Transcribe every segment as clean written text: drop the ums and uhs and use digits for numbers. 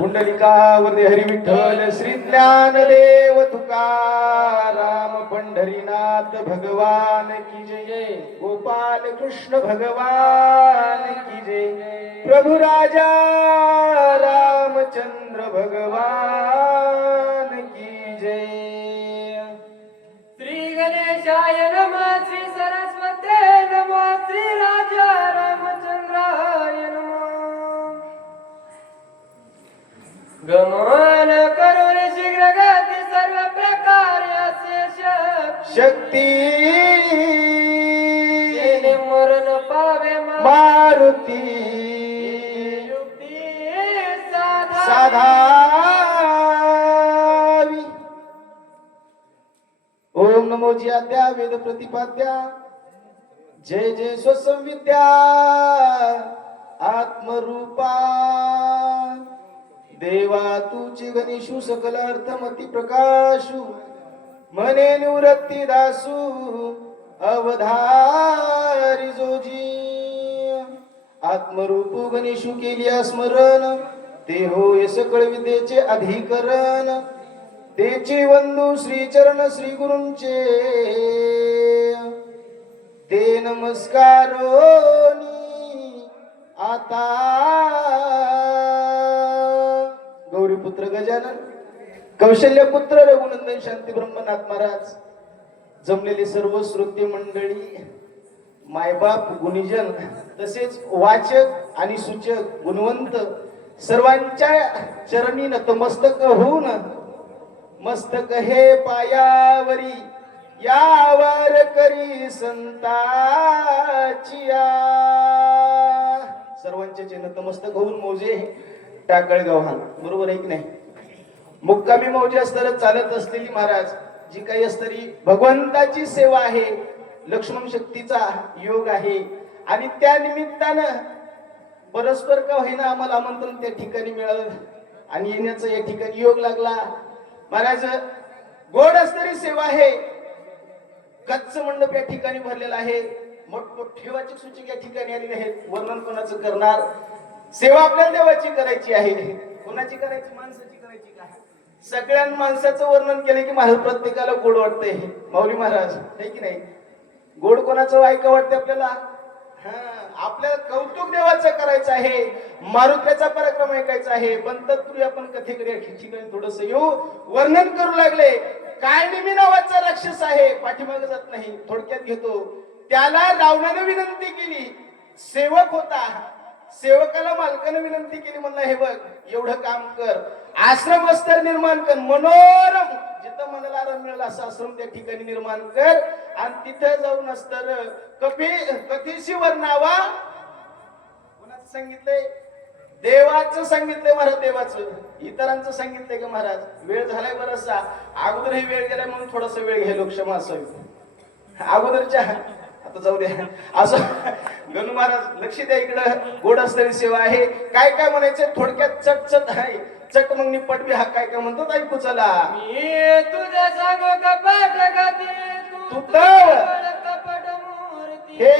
पुंडलिकावरती हरी विठ्ठल श्री ज्ञानदेव तुकाराम पंढरीनाथ भगवान की जय गोपाल कृष्ण भगवान की जय प्रभु राजा रामचंद्र भगवान की जय श्री गणेशाय नमः श्री सरस्वते नमः श्री राजा रामचंद्राय नमः गमन करून शीघ्र गती सर्व प्रकारे अशेष शक्ती जेणे मरण पावे मारुती युक्ती साधावी ओम नमो ज्याद्या वेद प्रतिपाद्या जय जय स्वसंविद्या आत्मरूपा देवा तुझे गणेशु सकल अर्थमती प्रकाशु मने निवृत्ती दासू अवधारी जोजी आत्मरूप गणेशु केली स्मरण ते होय सकळ विद्येचे अधिकरण तेचे वंदू श्री चरण श्री गुरूंचे ते नमस्कारोनी आता गौरीपुत्र गजानन कौशल्यपुत्र रघुनंदन शांती ब्रह्मनाथ महाराज जमलेले सर्व श्रोते मंडळी मायबाप गुणीजन तसेच वाचक आणि सूचक गुणवंत सर्वांच्या चरणी नतमस्तक होऊन मस्तक हे पायावरी यावर करी संताचिया सर्वांचे नतमस्तक होऊन मौजे टाकळगाव बरोबर आहे की नाही मुक्कामी मौजे असताना चालत असलेली महाराज जी काही असतरी भगवंताची सेवा आहे लक्ष्मण शक्तीचा योग आहे आणि त्या निमित्तानं परस्पर का होईना आम्हाला आमंत्रण त्या ठिकाणी मिळालं आणि येण्याचा या ठिकाणी योग लागला महाराज गोड असणारी सेवा आहे कच्च मंडप या ठिकाणी भरलेला आहे मोठमोठे वाचक सूचक या ठिकाणी आलेले आहेत वर्णन कोणाचं करणार सेवा आपल्याला देवाची करायची आहे कोणाची करायची माणसाची करायची का सगळ्या माणसाचं वर्णन केलं की महाराज प्रत्येकाला गोड वाटतंय माऊली महाराज आहे की नाही गोड कोणाचं ऐका वाटतं आपल्याला आपल्याला कौतुक देवाचं करायचं आहे मारुत्याचा पराक्रम ऐकायचा आहे पण तत्पूर्वी आपण कथेकडे ठिकाणी थोडस येऊ वर्णन करू लागले काय नेहमी नावाचा राक्षस आहे पाठीमागे जात नाही थोडक्यात घेतो त्याला रावणाने विनंती केली सेवक होता सेवकाला मालकाने विनंती केली म्हणला हे बघ एवढं काम कर आश्रम वस्त्र निर्माण कर मनोरम जिथं मनाला आराम मिळेल असं आश्रम त्या ठिकाणी निर्माण कर आणि तिथे जाऊन असतर कथीशी वर्णावा कोणाचं सांगितलंय देवाचं सांगितलंय महाराज देवाचं इतरांचं सांगितलंय का महाराज वेळ झालाय बराचसा अगोदर हे वेळ गेलाय म्हणून थोडासा वेळ घ्यायला क्षमा असावी अगोदरच्या आता जाऊ द्या असं गणू महाराज लक्ष द्या इकडं गोड असणारी सेवा आहे काय काय म्हणायचं थोडक्यात चटचट आहे चट मग निपट बी हा काय काय म्हणतात ऐकू चला मी तुझ्या सांगो कपट गती तू तर कपट मूर्ती हे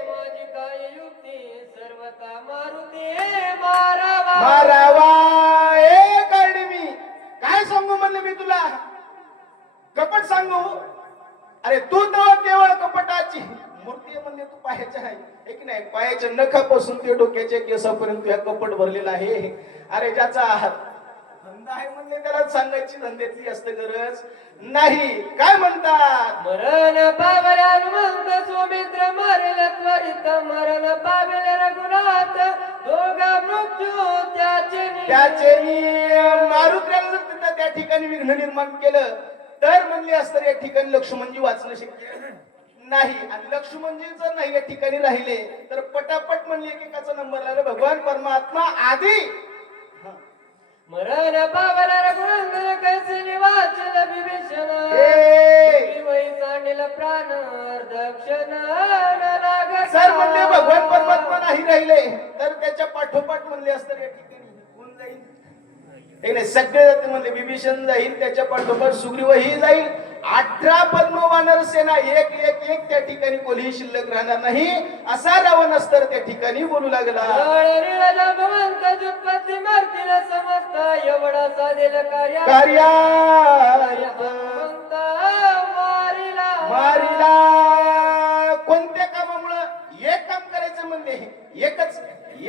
माझी काय युक्ती सर्वता मारुती मारावा मारावा ए करणे मी काय सांगू म्हणले मी तुला कपट सांगू अरे तू तर केवळ कपटाची मूर्ती म्हणले तू पायाच्या आहे एक नाही पायाच्या नखापासून ते डोक्याच्या केसापर्यंत तुझ्या कपट भरलेला आहे अरे ज्याचा धंदा आहे म्हणले त्याला सांगायची धंद्यातली असते गरज नाही काय म्हणतात मरण पावले हनुमंत सुमित्र मरेल त्वरित मरण पावले रघुनाथ दोघा मृत्यू त्याचे मारुत्याला जर तिथं त्या ठिकाणी विघ्न निर्माण केलं तर म्हणले असतं या ठिकाणी लक्ष्मणजी वाचणं शक्य नाही आणि लक्ष्मणजी जर नाही या ठिकाणी राहिले तर पटापट म्हणले एकेकाचा नंबर लागला भगवान परमात्मा आधी मरण पावला रघुनंदन कैसे निवाचल विभीषण वही सांडेल प्राण दक्षिण सर म्हणले भगवान परमात्मा नाही राहिले तर त्याच्या पाठोपाठ म्हणले असतं या ठिकाणी कोण जाईल हे नाही सगळे जाते म्हणले विभीषण जाईल त्याच्या पाठोपाठ सुग्रीवही जाईल 18 पद्म वानर सेना एक एक एक त्या ठिकाणी कोणीही शिल्लक राहणार नाही असा रावण अस्तर त्या ठिकाणी बोलू लागला केलं कार्य कार्यात हनुमंत मारिला मारिला. कोणत्या कामामुळं? एक काम करायचं म्हणले, एकच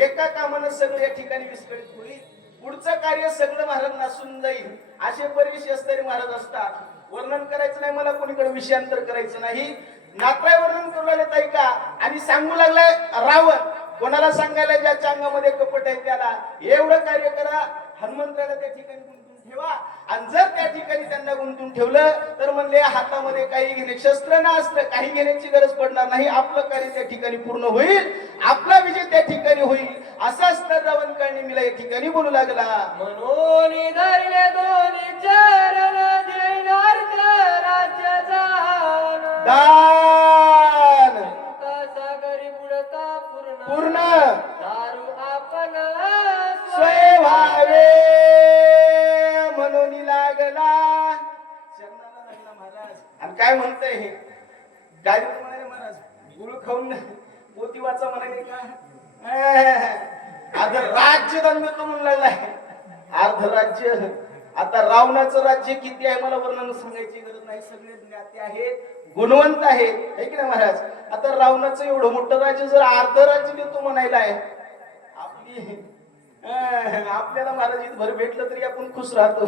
एका कामानं सगळं या ठिकाणी विस्कळीत होईल, पुढचं कार्य सगळं महाराज नासून जाईल. असे बरेचसे असणारे महाराज असतात. वर्णन करायचं नाही मला, कोणीकडे विषयांतर करायचं नाही. नात्राय वर्णन करू लागले ताई का, आणि सांगू लागलाय रावण. कोणाला सांगायला? ज्याच्या अंगामध्ये कपट आहे त्याला. एवढं कार्य करा, हनुमंताला त्या ठिकाणी गुंतून ठेवा. आणि जर त्या ठिकाणी त्यांना गुंतून ठेवलं तर म्हणले हातामध्ये काही घेणे, शस्त्र ना असलं काही घेण्याची गरज पडणार नाही. आपलं कार्य त्या ठिकाणी पूर्ण होईल, आपला विजय त्या ठिकाणी होईल. असाच तर रावण काळनिमीला या ठिकाणी बोलू लागला. म्हणून धरले दोन्ही चरण दिले अर्ध राज्य दान सागरी बुडता पूर्ण दारू आपण स्वय व्हावे म्हणून लागला. चरणाला लागला महाराज. आणि काय म्हणतंय हे गाडी म्हणाले महाराज, गुळ खाऊन पोती वाचा म्हणाले का? आता राज्य दंडतो म्हणून लागलाय, अर्ध राज्य. आता रावणाचं राज्य किती आहे मला वर्णन सांगायची गरज नाही. सगळे ज्ञाते आहेत, गुणवंत आहेत, है की नाही महाराज? आता रावणाचं एवढं मोठं राज्य जर अर्ध राज्य देतो म्हणायला आहे, आपली आपल्याला महाराज भर भेटलं तरी आपण खुश राहतो.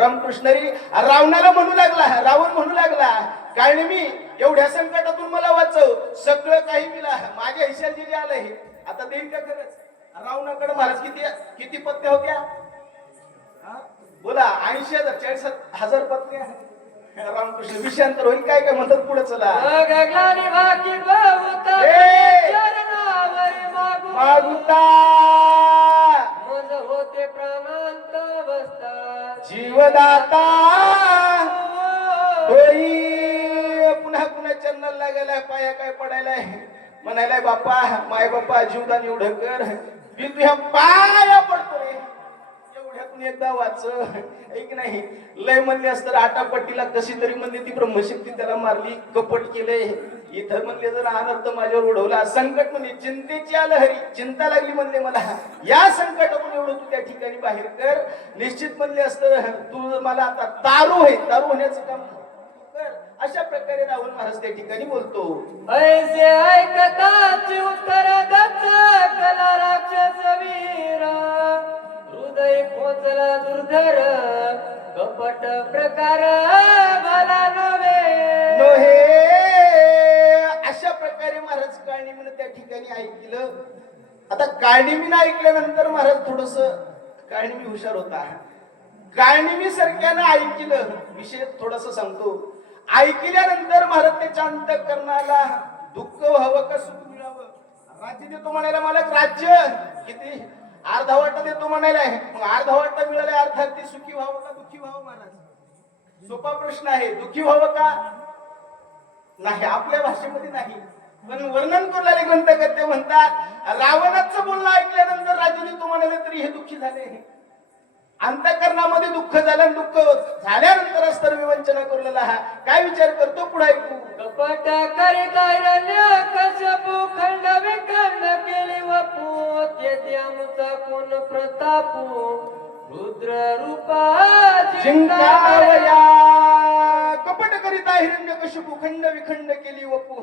रामकृष्णरी रावणाला म्हणू लागला, रावण म्हणू लागला, कारण मी एवढ्या संकटातून मला वाचव, सगळं काही मिला माझ्या हिशात जे आलंय आता देईल का खरंच? रावणाकडे महाराज किती किती पत्न्या होत्या? बोला 80,000 40,000 पत्न्या. रामकृष्ण विषयांतर होईल काय काय म्हणतात पुढे चला. गगनाने बाकी बहुता ए! चरणावरी मागुता मज होते प्राणांत बसता जीवदाता होई. पुन्हा पुन्हा चरणाला लागायला, पाया काय पडायलाय, म्हणायलाय बाप्पा माय बाप्पा जीवदान एवढं कर, मी तुझ्या पाया पडतो रे. एवढ्यातून एकदा वाच, ऐक नाही. लय म्हणले असतं आटापट्टीला कशी तरी म्हणले ती ब्रह्मशक्ती त्याला मारली, कपट केलंय. इथं म्हणले जर अनर्थ माझ्यावर उडवला, संकट म्हणजे चिंतेची आलं हरी, चिंता लागली म्हणले मला, या संकटातून एवढं तू त्या ठिकाणी बाहेर कर. निश्चित म्हणले असतं तू मला आता दारू आहे, दारू होण्याचं काम कर. अशा प्रकारे रावण महाराज त्या ठिकाणी बोलतो. ऐसे ऐकताची उत्तर दत्त कला राक्षस वीर हृदय पोचला दुर्धर कपट प्रकार भला नव्हे. अशा प्रकारे महाराज काळनिमीनं त्या ठिकाणी ऐकलं. आता काळनिमीनं ऐकल्यानंतर महाराज थोडस, काळनिमी हुशार होता, काळनिमी सारख्यानं ऐकलं. विषय थोडस सांगतो. ऐकल्यानंतर महाराज त्याच्या अंतःकरणाला दुःख व्हावं का सुख मिळावं? राज्य देतो म्हणायला मालक, राज्य किती अर्धा वाटा देतो म्हणायला, मग अर्धा वाटा मिळाला अर्थात ते सुखी व्हावं का दुःखी व्हावं? महाराज सोपा प्रश्न आहे. दुःखी व्हावं का नाही आपल्या भाषेमध्ये नाही, पण वर्णन करणारे ग्रंथकर्ते म्हणतात रावणाचं बोलणं ऐकल्यानंतर राज्य देतो म्हणाले तरी हे दुःखी झाले. अंतःकरणामध्ये दुःख झालं, दुःख झाल्यानंतर अस्तर विवंचना करूला काय विचार करतो पुढे ऐकू. कपट करिता कश्यपू खंड विखंड केली वपू तेथे आमचा कोण प्रतापू रुद्र रूपा जिंकावया. कपट करिता हिरण्यकशिपू खंड विखंड केली वपू.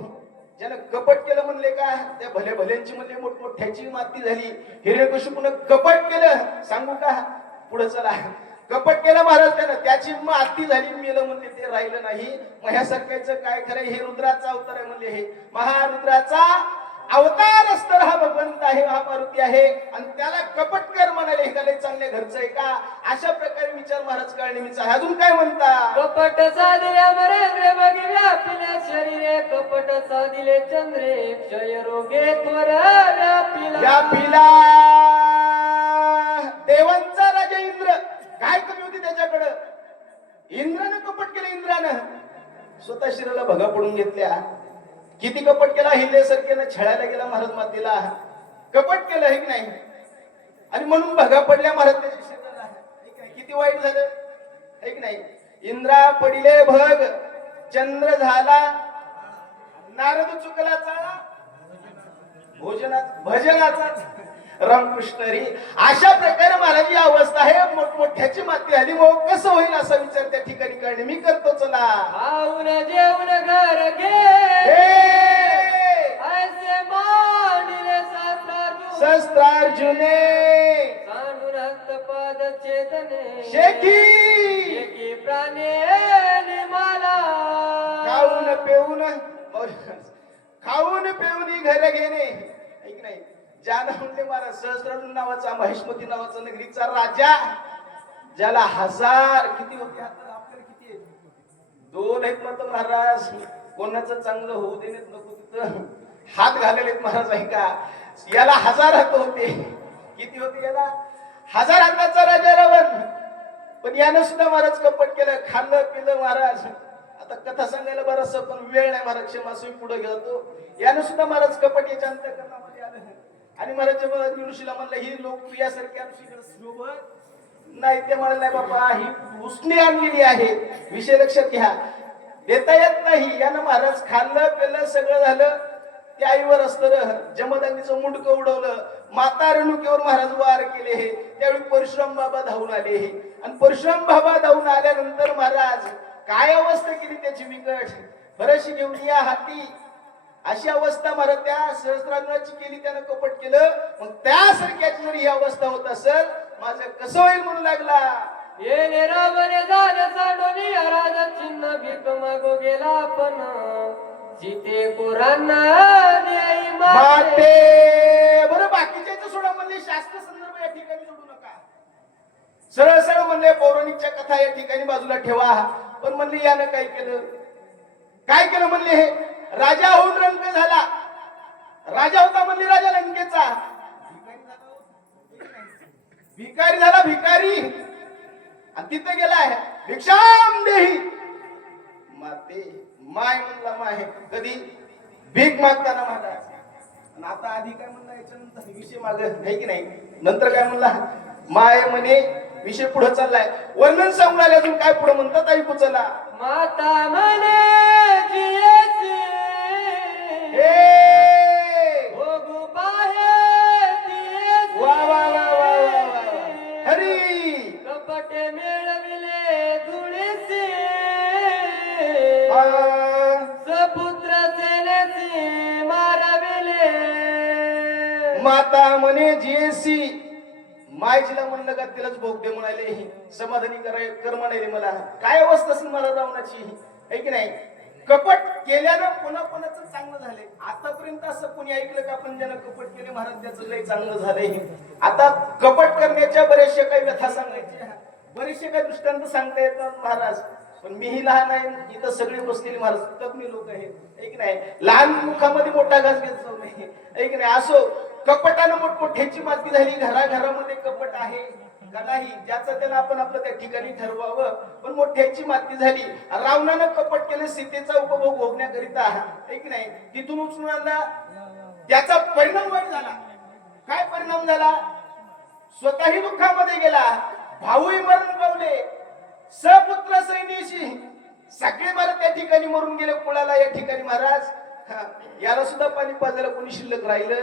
ज्यानं कपट केलं म्हणले का त्या भले भल्यांची म्हणले मोठमोठ्याची माती झाली. हिरण्यकशिपूनं कपट केलं, सांगू का पुढे चला. कपट केलं महाराज त्यानं, त्याची माती झाली, मेलं म्हणले ते राहिलं नाही. मग ह्या सगळ्याचं काय खरं? हे रुद्राचा अवतार आहे म्हणले, हे महारुद्राचा अवतार असतर हा भगवंत आहे, हा मारुती आहे. आणि त्याला कपटकर म्हणाले, हे काय चांगल्या घरचं आहे का? अशा प्रकारे विचार महाराज काळनिमीचा. अजून काय म्हणता? कपट साधिले मरेंद्र बघी व्यापिले शरीरे कपट साधिले चंद्रे क्षय रोगे त्वर व्यापिला. देवांचा राजा इंद्र, काय कमी होती त्याच्याकडं? इंद्रानं कपट केलं. इंद्रानं स्वतः शरीराला भगा पडून घेतल्या. किती कपट केला? हिल्यासारख्यानं छळायला गेला महाराज मातेला, कपट केलं हे की नाही? आणि म्हणून भगा पडल्या महाराज त्याच्या शरीराला. किती वाईट झालं हे की नाही? इंद्रा पडिले भग, चंद्र झाला नारद चुकला चाळा भोजनाचा भजनाचा. रामकृष्ण री. अशा प्रकारे महाराज ही अवस्था अवस्था आहे, मोठमोठ्याची माती आली, मग कसं होईल असा विचार त्या ठिकाणी करणे मी करतो. चला खाऊन जेवण घर घे ऐसे मांडिले शस्त्रार्जुने सांडून हस्तपाद चेतने शेकी प्राणे निर्माला खाऊन पिऊन घर घेणे. ऐक नाही, ज्यानं म्हणले महाराज सहस्रार्जुन नावाचा महिष्मती नावाचा नगरीचा राजा, ज्याला हजार किती होते आता आपल्याला किती आहेत? 2 आहेत मत महाराज. कोणाचं चांगलं होऊ देण्यात नको तिथं हात घालेलेत महाराज. ऐका, याला 1000 हात होते. किती होते याला? 1000 हाताचा राजा रावण. पण यानं सुद्धा महाराज कपट केलं, खाल्लं पिलं महाराज. आता कथा सांगायला बरंच पण वेळ नाही महाराज, क्षमा पुढे गेलो. यानं सुद्धा महाराज कपट याच्या अंतःकरणामध्ये आलं आणि महाराज ऋषीला म्हणलं ही लोकप्रियासारखी ऋषीकडे सोबत नाही. ते म्हणलं नाही बाबा, ही उसने आणलेली आहे. विषय लक्षात घ्या, देता येत नाही. यानं महाराज खाल्लं पिल्लं सगळं झालं. त्या आईवर असतं जमदग्नीचं मुंडकं उडवलं, माता रेणुकीवर महाराज वार केले. हे त्यावेळी परशुराम बाबा धावून आले. आणि परशुराम बाबा धावून आल्यानंतर महाराज काय अवस्था केली त्याची बिकट. बरेचशी घेऊन या हाती, अशी अवस्था महाराज त्या सहस्रार्जुनाची केली. त्यानं कपट केलं. मग त्यासारख्याची जर ही अवस्था होत असेल, माझं कसं होईल म्हणू लागला. येणे रावणे झालं सांडोनी राजा चिन्ह भीक मागो गेला पण जिथे कोरांना न्यायी माते. बरं बाकीच्या सोडा म्हणले, शास्त्र संदर्भ या ठिकाणी सोडू नका. सरळ सरळ म्हणले पौराणिकच्या कथा या ठिकाणी बाजूला ठेवा. पण म्हणले यानं काय केलं, काय केलं म्हणले, हे राजा होऊन रंग झाला. राजा होता म्हणले राजा लंकेचा, भिकारी झाला भिकारी. आणि तिथे गेलाय भिक्षाम देही माते. माय म्हणला माय कधी भीक मागताना महाराज. आणि आता आधी काय म्हणला, याच्यानंतर विषय माग नाही की नाही, नंतर काय म्हणला माय म्हणे. विषय पुढे चाललाय, वर्णन सांगून आले. अजून काय पुढे म्हणतात ऐकू चला. माता म्हणे जियेसी भोगू पाहे तियेसी. वा वा वा वा वा हरी. कपटे मिळविले धुळीसी सपुत्र सेनेसी मारविले. माता म्हणे जियेसी. मायजीला म्हणलं का तिलाच भोग दे म्हणाले. समाधानी कर म्हणाले. मला काय अवस्था असेल मला रावणाची, आहे की नाही. कपट केल्यानं कोणाकोणाचं चांगलं झालंय. आतापर्यंत असं कोणी ऐकलं का आपण ज्यानं कपट केले महाराज त्याचं लय चांगलं झालंय. आता कपट करण्याच्या बरेचशा काही व्यथा सांगायच्या, बरेचसे काही दृष्टांत सांगता येतात महाराज. पण मीही लहान आहे, इथं सगळे बसलेले महाराज तज्ञ लोक आहेत, आहे की नाही. लहान मुखामध्ये मोठा घास घेत जाऊ नये, आहे की नाही. असो कपटानं मोठमोठ्याची माती झाली. घराघरामध्ये कपट आहे का नाही, ज्याचं त्याला आपण आपलं त्या ठिकाणी ठरवावं. पण मोठ्याची माती झाली. रावणानं कपट केलं सीतेचा उपभोग भोगण्याकरिता, आहे की नाही. तिथून उचलून आणला, त्याचा परिणाम वाईट झाला. काय परिणाम झाला, स्वतःही दुःखामध्ये गेला, भाऊही मरण पावले, सपुत्र सैन्याशी सगळे महाराज त्या ठिकाणी मरून गेले. कुळाला या ठिकाणी महाराज याला सुद्धा पाणी पाजायला कोणी शिल्लक राहिलं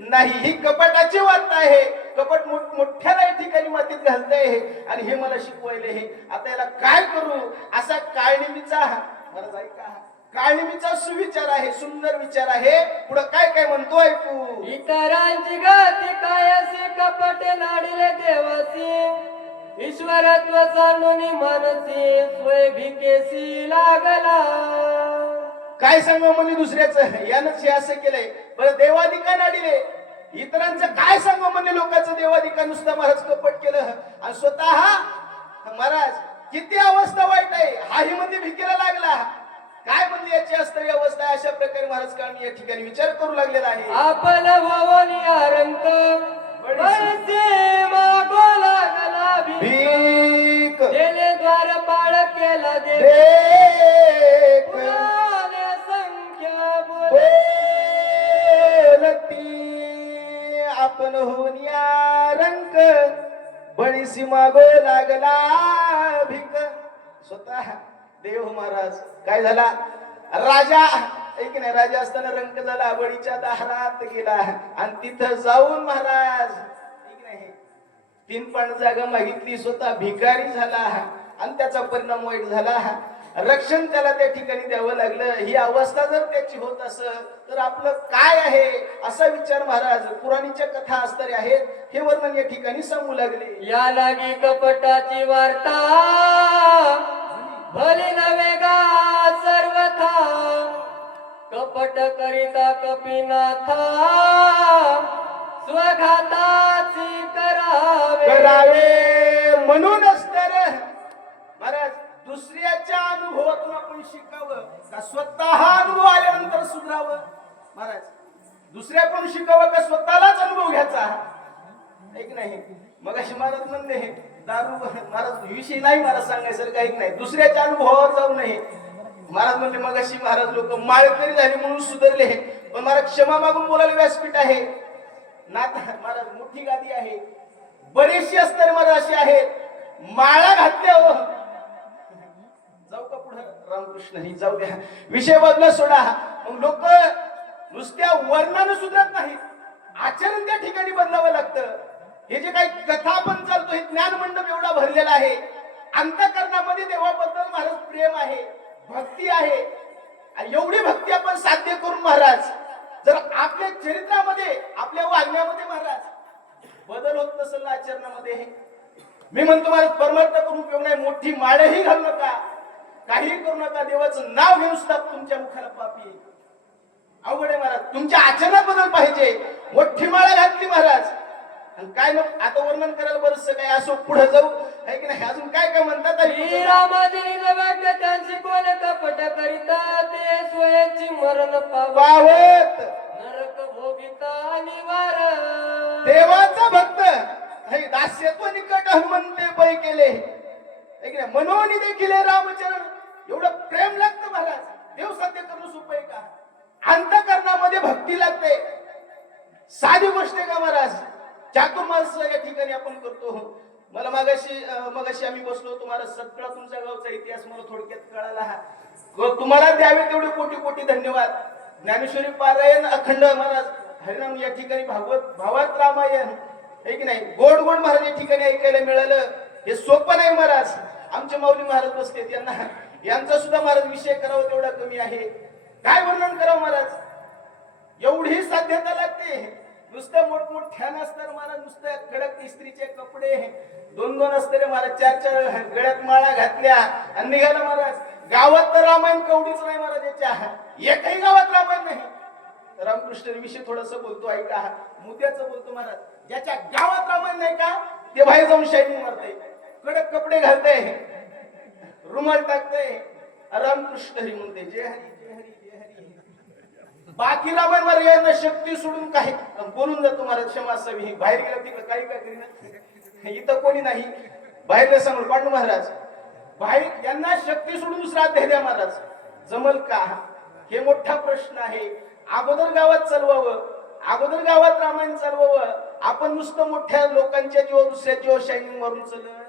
नाही. ही कपटाची वार्ता आहे. कपट मोठ्याला या ठिकाणी मातीत घालतंय आणि हे मला शिकवायले. हे आता याला काय करू, असा काळनिमीचा महाराज ऐका, काळनिमीचा सुविचार आहे, सुंदर विचार आहे. पुढे काय काय म्हणतो ऐकू. इतरांची गती काय असे कपटे नाडिले देवासी. ईश्वरत्व चालूनी मानसी स्वय भिकेसी लागला. काय सांगा म्हणजे दुसऱ्याचं, यानंच हे असं केलंय. बरं देवाधिका नाडिले, इतरांचं काय सांगा म्हणजे लोकांचं देवाधिका नुसतं महाराज कपट केलं. आणि स्वतः महाराज किती अवस्था वाईट आहे. हाही मध्ये भिकेला लागला. काय म्हणजे याची असतं अवस्था. अशा प्रकारे महाराज काळनी या ठिकाणी विचार करू लागलेला आहे. आपण भवनी अरंक मागो लागला भीक. गेले द्वारपाळ केला देख. संख्या बोलती आपण होनिया रंक बळीसी मागो लागला भिक. स्वतः देव महाराज काय झाला, राजा ऐक नाही, राजा असताना रंक झाला, बळीच्या दारात गेला आणि तिथं जाऊन महाराज ऐक नाही 3 पान जागा मागितली, स्वतः भिकारी झाला आणि त्याचा परिणाम वाईट झाला. रक्षण त्याला त्या ठिकाणी द्यावं लागलं. ही अवस्था जर त्याची होत असेल तर आपलं काय आहे असा विचार महाराज पुराणीच्या कथा असणारे आहेत हे वर्णन या ठिकाणी सांगू लागले. या लागी कपटाची वार्ता भली नवे गा सर्वथा, कपट करिता कपिनाथा स्वघाताची करावे. म्हणूनच तर महाराज दुसऱ्याच्या अनुभवातून आपण शिकावं का स्वतः अनुभव आल्यानंतर सुधारावं. महाराज दुसऱ्याकडून शिकावं का स्वतःलाच अनुभव घ्यायचा. ऐक नाही मग अशी महाराज म्हणले दारू महाराज विषय नाही महाराज सांगायसारखं ऐक नाही दुसऱ्याच्या अनुभवावर जाऊ नये. महाराज म्हणले मग अशी महाराज लोक माळकरी झाली म्हणून सुधारले, पण महाराज क्षमा मागून बोलायला व्यासपीठ आहे, नाता महाराज मोठी गादी आहे, बरेचशी असणारे महाराज अशी आहेत माळा घातल्या हो. जाऊ का पुढे रामकृष्ण ही जाऊ द्या विषय बदला सोडा. मग लोक नुसत्या वर्णानं सुधरत नाही, आचरण त्या ठिकाणी बदलावं लागतं. हे जे काही कथा आपण चालतो हे ज्ञान मंडप एवढा भरलेला आहे, अंतःकरणामध्ये देवाबद्दल महाराज प्रेम आहे, भक्ती आहे. आणि एवढी भक्ती आपण साध्य करून महाराज जर आपल्या चरित्रामध्ये आपल्या वागण्यामध्ये महाराज बदल होत नसेल ना आचरणामध्ये, मी म्हणतो महाराज परमार्थ करून उपयोग नाही. मोठी माळही घालू नका, काही करू नका, देवाचं नाव घेऊन सुद्धा तुमच्या मुखाला पापी अवघड आहे महाराज. तुमच्या आचरणात बदल पाहिजे. मोठी माळा घातली महाराज आणि काय मग आता वर्णन करायला बरंच काय असो पुढे जाऊ आहे की नाही. अजून काय काय म्हणतात त्यांची कोण कपट करिता ते स्वयंची मरण पावत नरक भोगिता निवार. देवाचा भक्त हे दास्यत्व निकट हनुमंते पै केले मनोनी देखील रामचरण. एवढं प्रेम लागतं महाराज, देव साध्य करणं सोपं आहे का. अंतःकरणामध्ये भक्ती लागते, साधी गोष्ट आहे का महाराज. चातुर्मास या ठिकाणी आपण करतो. मला मगाशी आम्ही बसलो होतो महाराज, सगळा तुमच्या गावचा इतिहास मला थोडक्यात कळाला. तुम्हाला द्यावे तेवढे कोटी कोटी धन्यवाद. ज्ञानेश्वरी पारायण अखंड महाराज, हरिनाम या ठिकाणी भावात रामायण आहे की नाही, गोड गोड महाराज या ठिकाणी ऐकायला मिळालं. हे सोपं नाही महाराज. आमचे माऊली महाराज बसते त्यांना यांचा सुद्धा महाराज विषय करावा तेवढा कमी आहे. काय वर्णन करावं महाराज, एवढी साध्यता लागते. नुसतं मोठमोठ्या असतात महाराज, नुसतं कडक इस्त्रीचे कपडे 2-2 असते महाराज, 4-4 गळ्यात माळा घातल्या आणि निघाला महाराज. गावात तर रामायण कवडीच नाही महाराज, याच्या एकही गावात रामायण नाही. रामकृष्ण विषय थोडस बोलतो ऐका, मुद्द्याचं बोलतो महाराज. ज्याच्या गावात रामायण नाही का ते बाहेर जाऊन शायनिंग मारते, कडक कपडे घालते, रुमाल टाकते, रामकृष्ण हरी म्हणते, जय हरी जय हरी जय हरी. बाकी रामायण वर यांना शक्ती सोडून काही बोलून जातो महाराज. क्षमा असावी, बाहेर गेला तिकडे काही काय करीन, इथं कोणी नाही. बाहेरला सांगू पांडू महाराज, बाहेर यांना शक्ती सोडून दुसरा अध्याय द्या महाराज. जमल का हे मोठा प्रश्न आहे. अगोदर गावात चालवावं, अगोदर गावात रामायण चालवावं. आपण नुसतं मोठ्या लोकांच्या जीव दुसऱ्या जीव शायनिंग मारून चालत.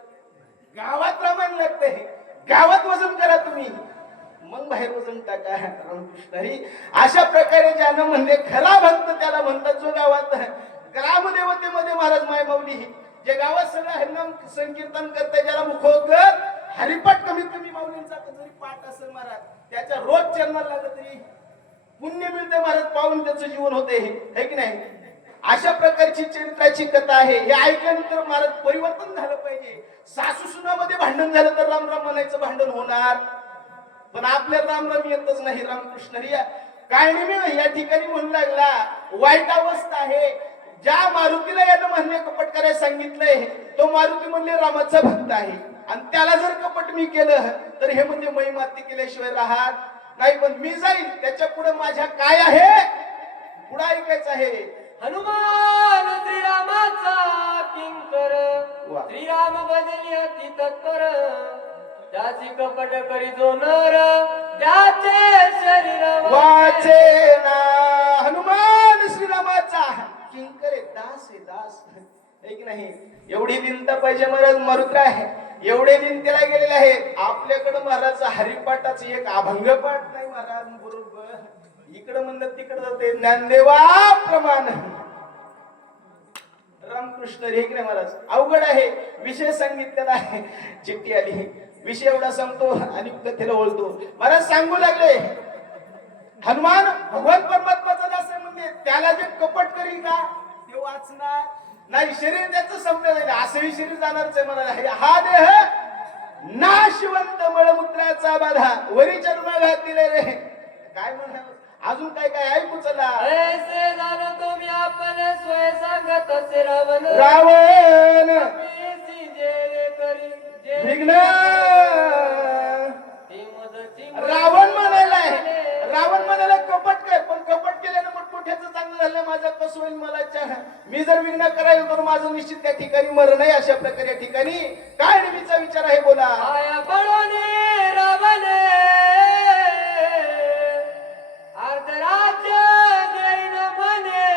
गावात रामायण लागतंय, गावात वजन करा तुम्ही, मग बाहेर वजन टाका. रामकृष्ण हरी. अशा प्रकारे ज्यानं म्हणले खरा भक्त त्याला म्हणतात जो गावात ग्रामदेवतेमध्ये महाराज माय माऊली, जे गावात सगळं हरिनाम संकीर्तन करते, ज्याला मुखोद्गत हरिपाठ कमीत कमी माऊलींचा जरी पाठ असेल महाराज, त्याच्या रोज चरणाला लागलं तरी पुण्य मिळते महाराज, पाहून त्याचं जीवन होते हे की नाही. अशा प्रकारची चरित्राची कथा आहे. हे ऐकल्यानंतर महाराज परिवर्तन झालं पाहिजे. सासू सुनामध्ये भांडण झालं तर राम राम म्हणायचं भांडण होणार, पण आपल्या राम राम येतच नाही. रामकृष्ण हरी. काय नाही या ठिकाणी म्हणू लागला वाईट अवस्था आहे. ज्या मारुतीला यानं म्हणणे कपट करायला सांगितलंय तो मारुती म्हणले रामाचा भक्त आहे, आणि त्याला जर कपट मी केलं तर हे म्हणजे मै माती केल्याशिवाय राहत नाही. पण मी जाईल त्याच्या पुढे माझ्या काय आहे पुढे ऐकायचं आहे. हनुमान श्रीरामाचा किंकर, श्रीराम बदली अति तत्पर, त्याची कपट करी जो नर, त्याचे शरीर वाचे ना. हनुमान श्रीरामाचा किंकर आहे, दास आहे, दास आहे की नाही. एवढी दिनता पाहिजे महाराज. मारुत्रा आहे एवढे दिन त्याला गेलेले आहे. आपल्याकडे महाराज हरिपाठाचं एक अभंग पाठ नाही महाराज. बरोबर इकडे म्हणलं तिकडे जाते. ज्ञानदेवा प्रमाण रामकृष्ण रे की नाही महाराज अवघड आहे विषय सांगितलेला आहे चिठ्ठी आली विषय एवढा सांगतो आणि कथेला ओळखतो महाराज सांगू लागले हनुमान भगवान परमात्माचा दास आहे म्हणजे त्याला जे कपट करील का ते वाचणार नाही शरीर त्याचं संपलं जाईल असंही शरीर जाणारच आहे मला हा देह नाशवंत मळमूत्राचा बाधा वरी चर्माघात दिले रे काय म्हणा अजून काय काय ऐकू चला ऐसे जाणो तुम्ही आपण स्वय सांगत असे रावण रावण मी जे करी जे विघ्न ती मदती रावण म्हणाला कपट कर पण कपट केल्यानं मोठमोठ्याचं चांगलं झालं माझं कसं होईल मला चहा मी जर विघ्न करायला तर माझं निश्चित त्या ठिकाणी मरण आहे अशा प्रकारे या ठिकाणी काय नेहमीचा विचार आहे बोला आया पडोने रावण अर्धराज्य देईन म्हणे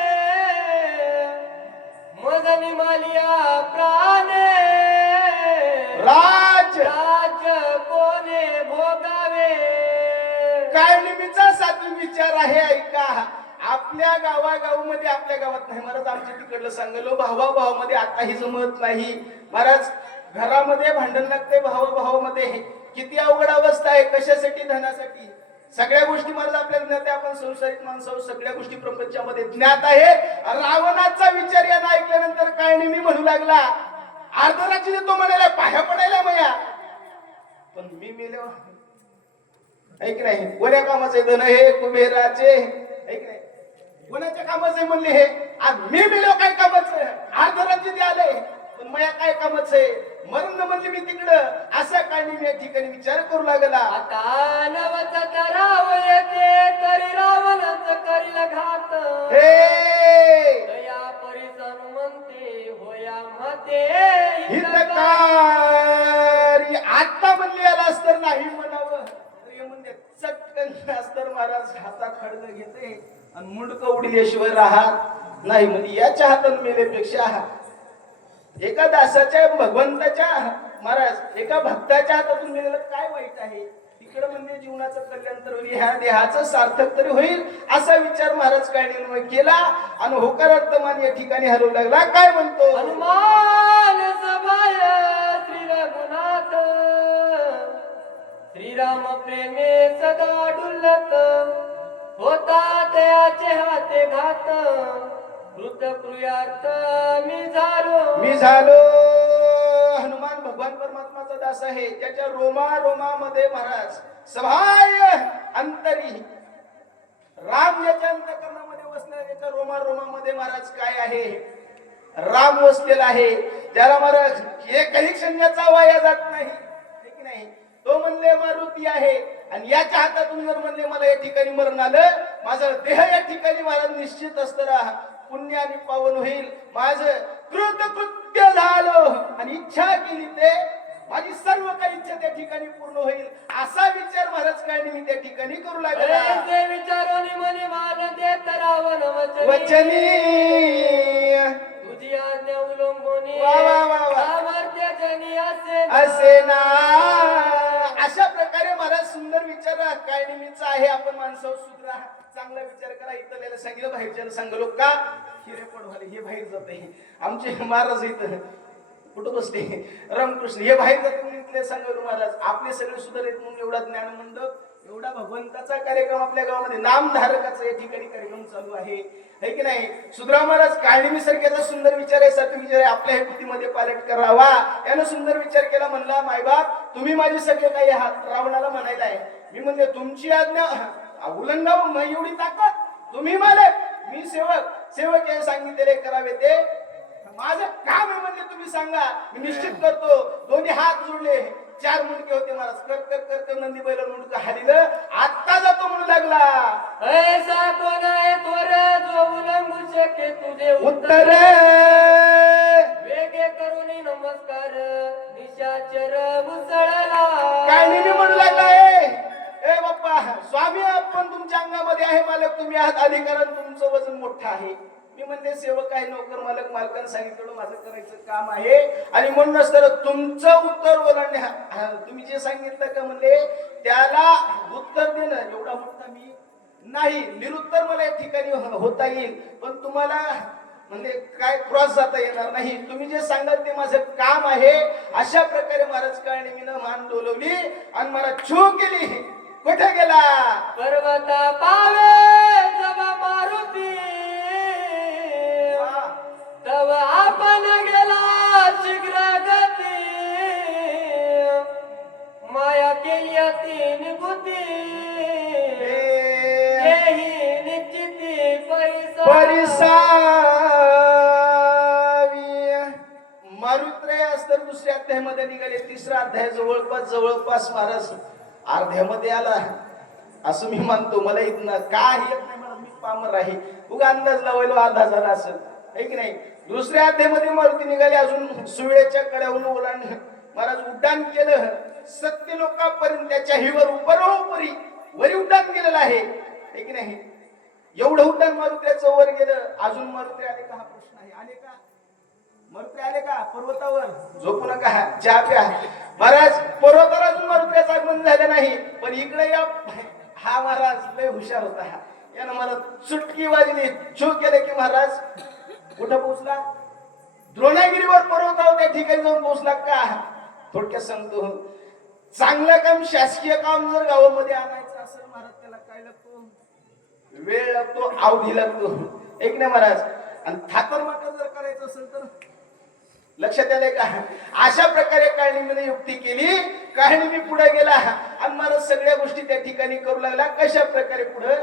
मदनी मालिया प्राणे राज्य कोणे भोगावे काय नेहमीचा सात्विक विचार आहे ऐका आपल्या गावागावमध्ये आपल्या गावात नाही महाराज आमच्या तिकडलं सांगलो भावाभावामध्ये आताही जमत नाही महाराज घरामध्ये भांडण लागते भावाभावामध्ये किती अवघड अवस्था आहे कशासाठी धनासाठी सगळ्या गोष्टी महाराज आपल्याला ज्ञात आहे आपण संसारिक माणसं सगळ्या गोष्टी प्रपंचामध्ये ज्ञात आहे रावणाचा विचार यानं ऐकल्यानंतर काय नेहमी म्हणू लागला अर्धराज्य देतो म्हणाला पाया पडायला मया पण मी मेलो ऐक नाही कोण्या कामाचे धन हे कुबेराचे ऐक नाही कोणाच्या कामाचे म्हणले हे आज मी मेलो काय कामाचं अर्धराज्य द्याले पण मया काय कामाचं आहे मरण म्हणले मी तिकडं असं काय नाही या ठिकाणी विचार करू लागला आता नवच राव येते तरी रावणच करील घात हे दया परिसर म्हणते होया मते हितकारी आता म्हणले यालाच तर नाही म्हणावं हे म्हणजे चटकन अस्तर महाराज हातात खडग घेते आणि मुंडक उडल्याशिवाय राहत नाही म्हणजे याच्या हातात मेल्यापेक्षा एका दासाच्या भगवंताच्या महाराज एका भक्ताच्या हातातून मेलेलं काय वाईट आहे तिकडे म्हणजे जीवनाचं कल्याण तर होईल ह्या देहाचं सार्थक तरी होईल असा विचार महाराज काय निर्णय केला आणि होकारार्थमान या ठिकाणी हलवू लागला काय म्हणतो हनुमान सभाय श्री रघुनाथ श्रीराम प्रेमे सदा डुलत होता त्याचे हाते घात कृतकृयार्थ मी झालो हनुमान भगवान परमात्माचा दास आहे त्याच्या रोमामध्ये महाराज सभाय अंतरी राम ज्याच्या अंतःकरणामध्ये वसलेला त्याच्या रोमामध्ये महाराज काय आहे राम वसलेला आहे ज्याला महाराज एकही क्षणाचा वाया जात नाही ठीक नाही तो म्हणले मारुती आहे आणि याच्या हातातून जर म्हणले मला या ठिकाणी मरण आलं माझं देह या ठिकाणी महाराज निश्चित असतं पुण्याने पावन होईल माझं कृतकृत्य झालं आणि इच्छा केली ते माझी सर्व काही इच्छा त्या ठिकाणी पूर्ण होईल असा विचार महाराज काय मी त्या ठिकाणी करू लागला विचारोनी मनी मान देत रावण वचनी तुझी आज्ञा उल्लंघोनी सामर्थ्य जनी असे ना अशा प्रकारे महाराज सुंदर विचार काय निमित्त आहे आपण माणसावर सुधरा चांगला विचार करा इथल्याला सांगितलं बाहेरच्याला सांगलो का हिरे पडवाले हे बाहेर जाते आमचे महाराज इथं कुठं बसले रामकृष्ण हे बाहेर जाते म्हणून इथले सांगलो महाराज आपले सगळे सुधारित म्हणून एवढा ज्ञान मंडप एवढा भगवंताचा कार्यक्रम आपल्या गावामध्ये नामधारकाचा या ठिकाणी कार्यक्रम चालू आहे की नाही सुधरा महाराज काळणी सारख्याचा सुंदर विचार आहे सारखे विचार आहे आपल्या हे बुद्धीमध्ये पालट करावा यानं सुंदर विचार केला म्हणला मायबाप तुम्ही माझे सगळे काही आहात रावणाला म्हणायला आहे मी म्हणजे तुमची आज्ञा उल्लंघावून नाही एवढी ताकद तुम्ही मालक मी सेवक हे सांगितलेले करावे ते माझं काम आहे म्हणजे तुम्ही सांगा मी निश्चित करतो दोन्ही हात जोडले 4 मुंडके होते महाराज कर नंदी बैल मुंडक हालिलं आता जातो म्हणू लागला ऐसा कोण आहे थोर जो उल्लंघू शके तुझे उत्तर वेगे करुणी नमस्कार निशाचर मुसळला काय नाही म्हणू लागला ए बाप्पा स्वामी आपण तुमच्या अंगामध्ये आहे मालक तुम्ही आहात अधिकारानं तुमचं वजन मोठं आहे मी म्हणले सेवक आहे नोकर मालकानं सांगितलं माझं करायचं काम आहे आणि म्हणूनच तर तुमचं उत्तर ओलांडणे तुम्ही जे सांगितलं का म्हणले त्याला उत्तर देणं एवढा मोठा मी नाही निरुत्तर मला या ठिकाणी होता येईल पण तुम्हाला म्हणजे काय क्रॉस जाता येणार नाही. तुम्ही जे सांगाल ते माझं काम आहे. अशा प्रकारे महाराज काळनिमीनं मान डोलवली आणि मला छू केली. कुठे गेला पर्वत पावे जब मारुती तब आपण गेला शीघ्र गती माया केली तीन गुती तेही निश्चिती परिसावी. मारुत्रे अस्तर दुसऱ्या अध्यायामध्ये निघाले. तिसरा अध्याय जवळपास महाराज अर्ध्यामध्ये आला असं मी मानतो. मला इथनं काय येत नाही, मला मी पामर आहे. उगा अंदाज लावायला अर्धा झाला असं आहे की नाही. दुसऱ्या अध्यायामध्ये मारुती निघाले. अजून सुवेळेच्या कड्याहून ओलांडलं महाराज उड्डाण केलं. सत्य लोकांपर्यंत त्याच्या हिवर उपरोपरी वरी उड्डाण केलेलं आहे की नाही. एवढं उड्डाण मारुत्र्याचं वर गेलं. अजून मारुत्री आले का हा प्रश्न आहे. आले का मारुत्री आले का पर्वतावर. झोपू नका, चहा प्या. महाराज पर्वतावर अजून मारुत्र्याचं आगमन झालं नाही. पण इकडे या हा महाराज लय हुशार होता. यानं मला चुटकी वाजली. छू केले की महाराज कुठं पोहोचला. द्रोणागिरीवर पर्वतावर त्या ठिकाणी जाऊन पोहोचला का. थोडक्यात सांगतो, चांगलं काम शासकीय काम जर गावामध्ये आणायचं असेल महाराज त्याला काय लागतो, वेळ लागतो, अवधी लागतो एक नाही महाराज. आणि थापरमाटा जर करायचं असेल तर लक्षात आलंय का. अशा प्रकारे काळनिमीने युक्ती केली. काळनिमी पुढे गेला आणि महाराज सगळ्या गोष्टी त्या ठिकाणी करू लागला. कशा प्रकारे पुढे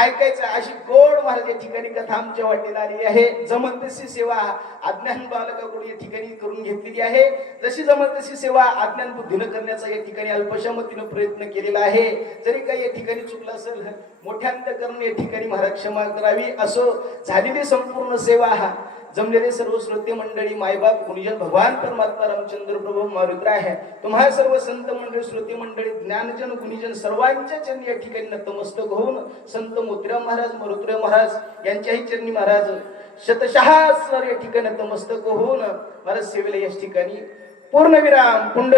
ऐकायचं अशी गोड महाराज या ठिकाणी कथा आमच्या वाटेला आलेली आहे. जमन तशी सेवा अज्ञान बालकाकडून या ठिकाणी करून घेतलेली आहे. जशी जमन तशी सेवा अज्ञान बुद्धीनं करण्याचा या ठिकाणी अल्पशा मतीनं प्रयत्न केलेला आहे. जरी काही या ठिकाणी चुकलं असेल मोठ्यांत करून या ठिकाणी महाराज क्षमा करावी. असो झालेली संपूर्ण सेवा जमलेले सर्व श्रोते मंडळी, मायबाप, गुणीजन, भगवान परमात्मा रामचंद्र प्रभू मारुद्र आहे. तुम्हा सर्व संत मंडळी, श्रोते मंडळी, ज्ञानजन, गुणीजन सर्वांच्या चरणी या ठिकाणी नतमस्तक होऊन संत मोतीराम महाराज, मारुद्र महाराज यांच्याही चरणी महाराज शतशः या ठिकाणी नतमस्तक होऊन महाराज सेवेला या ठिकाणी पूर्णविराम. पुंड